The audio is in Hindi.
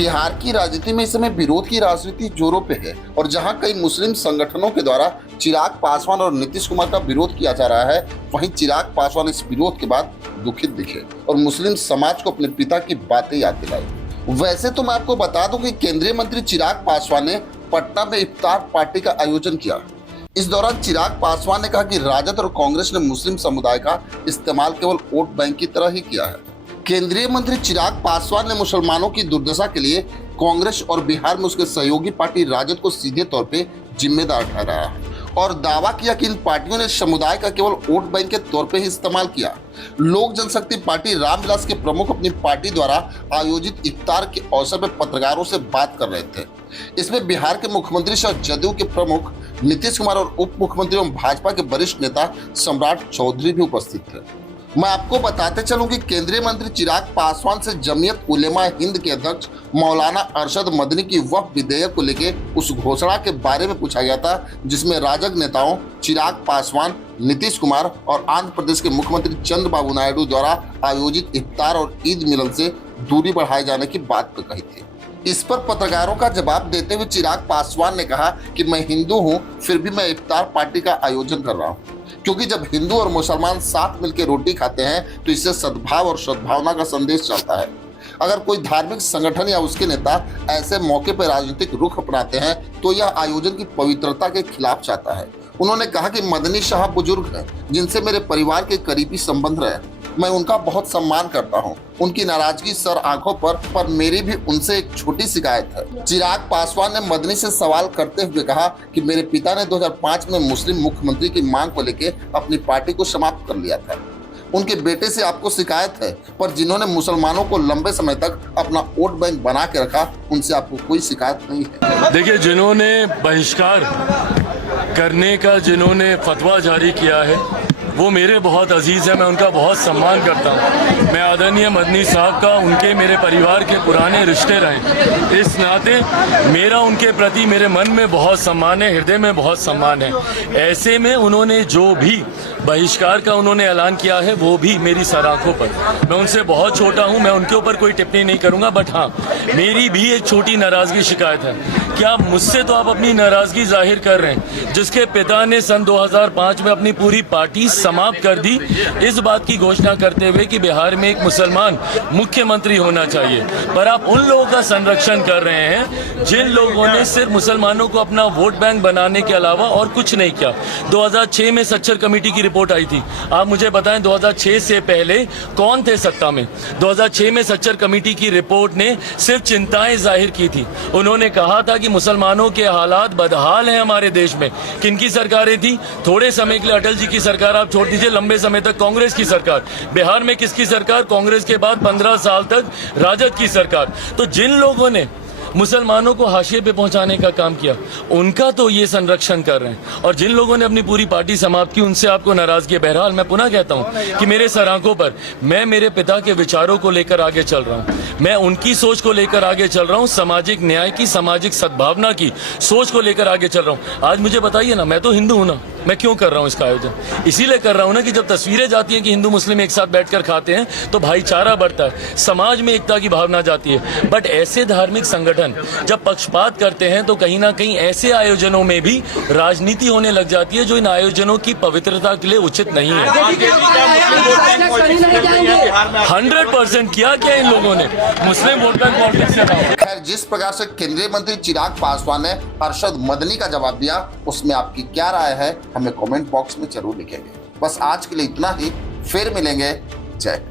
बिहार की राजनीति में इस समय विरोध की राजनीति जोरों पे है और जहां कई मुस्लिम संगठनों के द्वारा चिराग पासवान और नीतीश कुमार का विरोध किया जा रहा है, वहीं चिराग पासवान इस विरोध के बाद दुखित दिखे और मुस्लिम समाज को अपने पिता की बातें याद दिलाई। वैसे तो मैं आपको बता दूं कि केंद्रीय मंत्री चिराग पासवान ने पटना में इफ्तार पार्टी का आयोजन किया। इस दौरान चिराग पासवान ने कहा कि राजद और कांग्रेस ने मुस्लिम समुदाय का इस्तेमाल केवल वोट बैंक की तरह ही किया है। केंद्रीय मंत्री चिराग पासवान ने मुसलमानों की दुर्दशा के लिए कांग्रेस और बिहार में उसके सहयोगी पार्टी राजद को सीधे तौर पे जिम्मेदार ठहराया और दावा किया कि इन पार्टियों ने समुदाय का केवल वोट बैंक के तौर पे ही इस्तेमाल किया। लोक जनशक्ति पार्टी रामविलास के प्रमुख अपनी पार्टी द्वारा आयोजित इफ्तार के अवसर पर पत्रकारों से बात कर रहे थे। इसमें बिहार के मुख्यमंत्री सह जदयू के प्रमुख नीतीश कुमार और उप मुख्यमंत्री एवं भाजपा के वरिष्ठ नेता सम्राट चौधरी भी उपस्थित थे। मैं आपको बताते चलूं कि केंद्रीय मंत्री चिराग पासवान से जमीयत उलेमा हिंद के अध्यक्ष मौलाना अरशद मदनी की वक्फ विधेयक को लेकर उस घोषणा के बारे में पूछा गया था जिसमें राजग नेताओं चिराग पासवान, नीतीश कुमार और आंध्र प्रदेश के मुख्यमंत्री चंद्रबाबू नायडू द्वारा आयोजित इफ्तार और ईद मिलन से दूरी बढ़ाए जाने की बात कही थी। इस पर पत्रकारों का जवाब देते हुए चिराग पासवान ने कहा कि मैं हिंदू हूं, फिर भी मैं इफ्तार पार्टी का आयोजन कर रहा हूं, क्योंकि जब हिंदू और मुसलमान साथ मिलकर रोटी खाते हैं तो इससे सद्भाव और सद्भावना का संदेश चलता है। अगर कोई धार्मिक संगठन या उसके नेता ऐसे मौके पर राजनीतिक रुख अपनाते हैं तो यह आयोजन की पवित्रता के खिलाफ जाता है। उन्होंने कहा कि मदनी शाह बुजुर्ग हैं जिनसे मेरे परिवार के करीबी संबंध रहे, मैं उनका बहुत सम्मान करता हूं। उनकी नाराजगी सर आंखों पर मेरी भी उनसे एक छोटी शिकायत है। चिराग पासवान ने मदनी से सवाल करते हुए कहा कि मेरे पिता ने 2005 में मुस्लिम मुख्यमंत्री की मांग को लेकर अपनी पार्टी को समाप्त कर लिया था। उनके बेटे से आपको शिकायत है, पर जिन्होंने मुसलमानों को लंबे समय तक अपना वोट बैंक बना के रखा उनसे आपको कोई शिकायत नहीं है। देखिए, जिन्होंने बहिष्कार करने का जिन्होंने फतवा जारी किया है वो मेरे बहुत अजीज है, मैं उनका बहुत सम्मान करता हूँ। मैं आदरणीय मदनी साहब का उनके मेरे परिवार के पुराने रिश्ते रहे, इस नाते मेरा उनके प्रति मेरे मन में बहुत सम्मान है, हृदय में बहुत सम्मान है। ऐसे में उन्होंने जो भी बहिष्कार का उन्होंने ऐलान किया है वो भी मेरी सराखों पर। मैं उनसे बहुत छोटा हूं, मैं उनके ऊपर कोई टिप्पणी नहीं करूंगा, बट हाँ मेरी भी एक छोटी नाराजगी शिकायत है। क्या मुझसे तो आप अपनी नाराजगी जाहिर कर रहे हैं, जिसके पिता ने सन 2005 में अपनी पूरी पार्टी समाप्त कर दी, इस बात की घोषणा करते हुए कि बिहार में एक मुसलमान मुख्यमंत्री होना चाहिए, पर आप उन लोगों का संरक्षण कर रहे हैं जिन लोगों ने सिर्फ मुसलमानों को अपना वोट बैंक बनाने के अलावा और कुछ नहीं किया। 2006 में सच्चर कमेटी की रिपोर्ट आई थी, आप मुझे बताएं 2006 से पहले कौन थे सत्ता में। 2006 में सच्चर कमेटी की रिपोर्ट ने सिर्फ चिंताएं जाहिर की थी। उन्होंने कहा था कि मुसलमानों के हालात बदहाल हैं हमारे देश में। किनकी सरकारें थी? थोड़े समय के लिए अटल जी की सरकार आप छोड़ दीजिए, लंबे समय तक कांग्रेस की सरकार। बिहार में किसकी सरकार? कांग्रेस के बाद 15 साल तक राजद की सरकार। तो जिन लोगों ने मुसलमानों को हाशिए पे पहुंचाने का काम किया उनका तो ये संरक्षण कर रहे हैं, और जिन लोगों ने अपनी पूरी पार्टी समाप्त की उनसे आपको नाराजगी है। बहरहाल मैं पुनः कहता हूं कि मेरे सराखों पर मैं मेरे पिता के विचारों को लेकर आगे चल रहा हूं, मैं उनकी सोच को लेकर आगे चल रहा हूं, सामाजिक न्याय की, सामाजिक सद्भावना की सोच को लेकर आगे चल रहा हूं। आज मुझे बताइए ना, मैं तो हिंदू हूं ना, मैं क्यों कर रहा हूं इसका आयोजन? इसीलिए कर रहा हूं ना कि जब तस्वीरें जाती हैं कि हिंदू मुस्लिम एक साथ बैठकर खाते हैं तो भाईचारा बढ़ता है, समाज में एकता की भावना जाती है। बट ऐसे धार्मिक संगठन जब पक्षपात करते हैं तो कहीं ना कहीं ऐसे आयोजनों में भी राजनीति होने लग जाती है जो इन आयोजनों की पवित्रता के लिए उचित नहीं है। 100% किया क्या इन लोगों ने? मुस्लिम वोट बैंक पॉलिटिक्स से। खैर, जिस प्रकार से केंद्रीय मंत्री चिराग पासवान ने अरशद मदनी का जवाब दिया, उसमें आपकी क्या राय है हमें कमेंट बॉक्स में जरूर लिखेंगे। बस आज के लिए इतना ही, फिर मिलेंगे। जय।